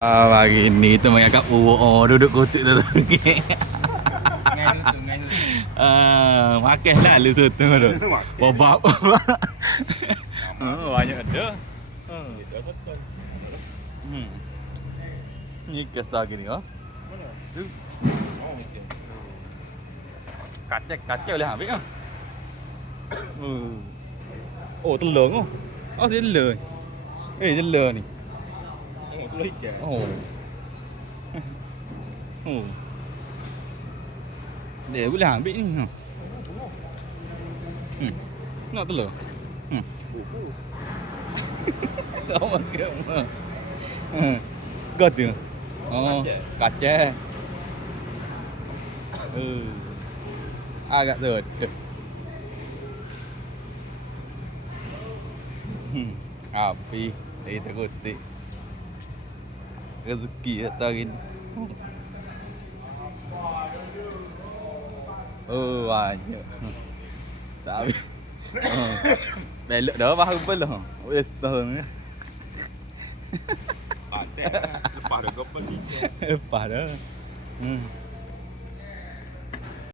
Hari ni tu main kat Puruk duduk kotak tu. Makan lah lu soto tu. Bobab. Banyak ada. Ni kesah gini ah. Tu. Kacau boleh ambil ah. Oh, telur tu. Oh, telur. Telur ni. Oh. Oh. Dia boleh ambil ni. Nak telur. Kau makan apa? Kau tu. Oh, kacang. Agak tu. Api. Dia terkutik. Rezeki datang hari ni. Oh, banyak. Tak habis. Belok dah bahu belah. Boleh setahun ni. Lepas dah kau pergi. Lepas dah.